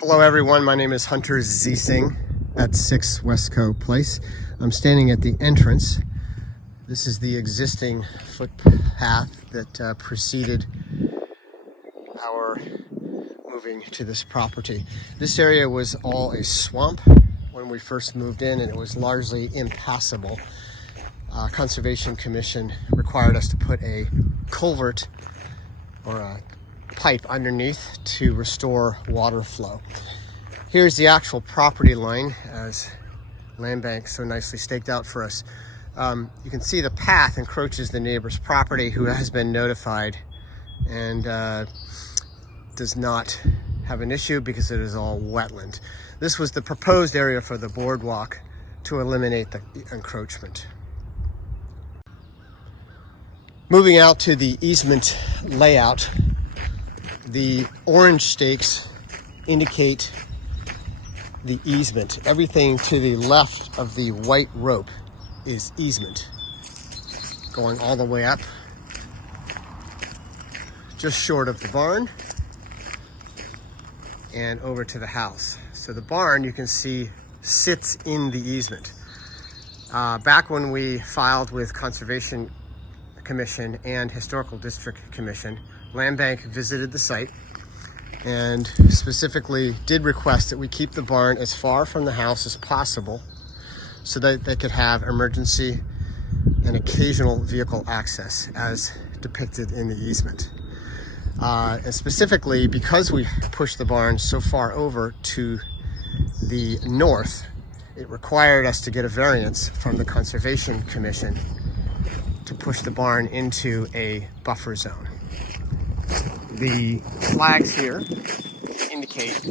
Hello everyone, my name is Hunter Ziesing at 6 Wesco Place. I'm standing at the entrance. This is the existing footpath that preceded our moving to this property. This area was all a swamp when we first moved in, and it was largely impassable. Conservation Commission required us to put a culvert or a pipe underneath to restore water flow. Here's the actual property line as Land Bank so nicely staked out for us. You can see the path encroaches the neighbor's property, who has been notified and does not have an issue because it is all wetland. This was the proposed area for the boardwalk to eliminate the encroachment. Moving out to the easement layout, the orange stakes indicate the easement. Everything to the left of the white rope is easement, going all the way up just short of the barn and over to the house. So the barn, you can see, sits in the easement. Back when we filed with Conservation Commission and Historical District Commission, Land Bank visited the site and specifically did request that we keep the barn as far from the house as possible so that they could have emergency and occasional vehicle access as depicted in the easement. And specifically, because we pushed the barn so far over to the north, it required us to get a variance from the Conservation Commission to push the barn into a buffer zone. The flags here indicate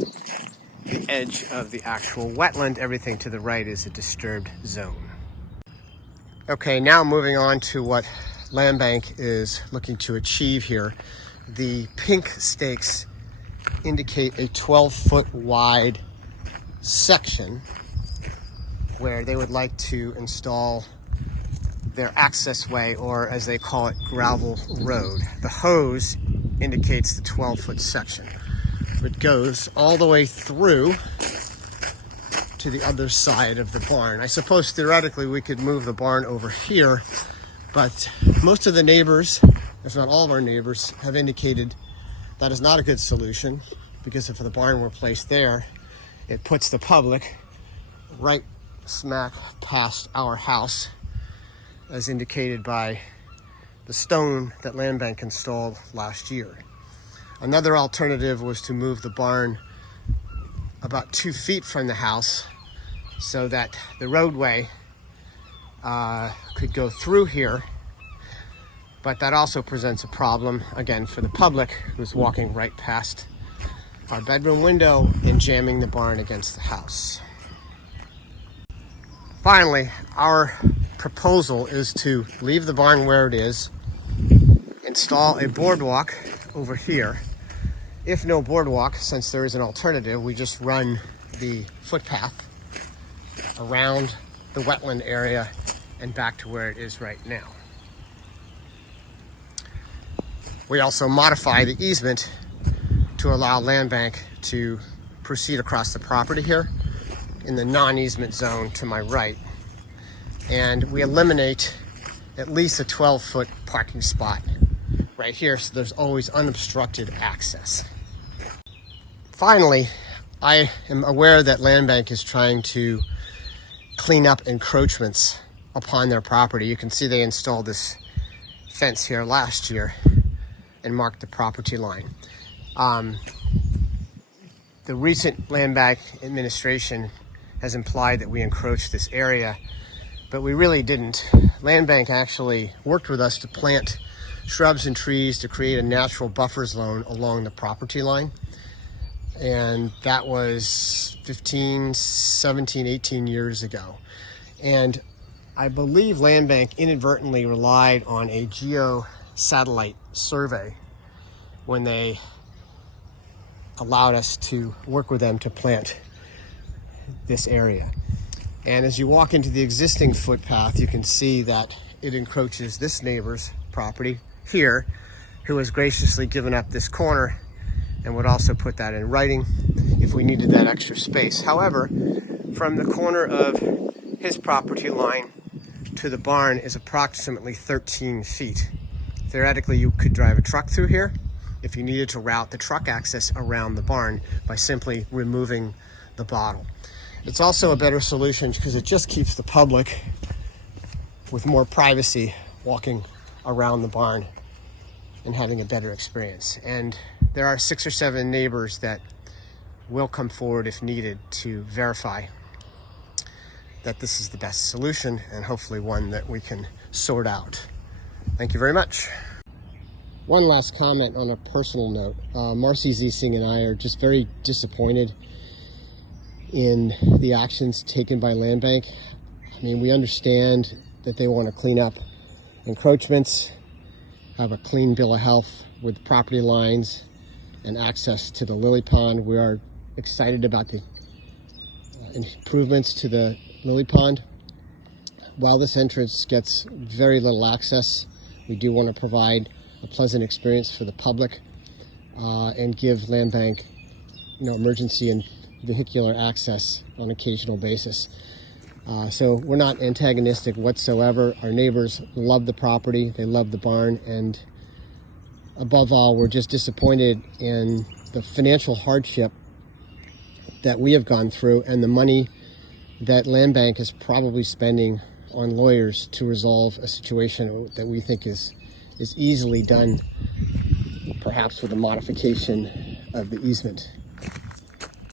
the edge of the actual wetland. Everything to the right is a disturbed zone. Okay, now moving on to what Land Bank is looking to achieve here. The pink stakes indicate a 12-foot wide section where they would like to install their access way, or as they call it, gravel road. The hose indicates the 12-foot section. It goes all the way through to the other side of the barn. I suppose theoretically we could move the barn over here, but most of the neighbors, if not all of our neighbors, have indicated that is not a good solution, because if the barn were placed there, it puts the public right smack past our house, as indicated by the stone that Land Bank installed last year. Another alternative was to move the barn about 2 feet from the house so that the roadway could go through here, but that also presents a problem, again, for the public who's walking right past our bedroom window and jamming the barn against the house. Finally, our proposal is to leave the barn where it is, install a boardwalk over here. If no boardwalk, since there is an alternative, we just run the footpath around the wetland area and back to where it is right now. We also modify the easement to allow Land Bank to proceed across the property here in the non-easement zone to my right. And we eliminate at least a 12-foot parking spot right here, so there's always unobstructed access. Finally, I am aware that Land Bank is trying to clean up encroachments upon their property. You can see they installed this fence here last year and marked the property line. The recent Land Bank administration has implied that we encroached this area, but we really didn't. Land Bank actually worked with us to plant shrubs and trees to create a natural buffer zone along the property line. And that was 15, 17, 18 years ago. And I believe Land Bank inadvertently relied on a geo-satellite survey when they allowed us to work with them to plant this area. And as you walk into the existing footpath, you can see that it encroaches this neighbor's property here, who has graciously given up this corner and would also put that in writing. if we needed that extra space. However, from the corner of his property line to the barn is approximately 13 feet. Theoretically, you could drive a truck through here if you needed to route the truck access around the barn by simply removing the bottle. It's also a better solution because it just keeps the public with more privacy walking around the barn and having a better experience. And there are 6 or 7 neighbors that will come forward if needed to verify that this is the best solution, and hopefully one that we can sort out. Thank you very much. One last comment on a personal note. Marcy Ziesing and I are just very disappointed in the actions taken by Land Bank. I mean, we understand that they want to clean up encroachments, have a clean bill of health with property lines and access to the lily pond. We are excited about the improvements to the lily pond. While this entrance gets very little access, we do want to provide a pleasant experience for the public and give Land Bank, emergency and vehicular access on an occasional basis. So we're not antagonistic whatsoever. Our neighbors love the property, they love the barn, and above all, we're just disappointed in the financial hardship that we have gone through and the money that Land Bank is probably spending on lawyers to resolve a situation that we think is easily done, perhaps with a modification of the easement.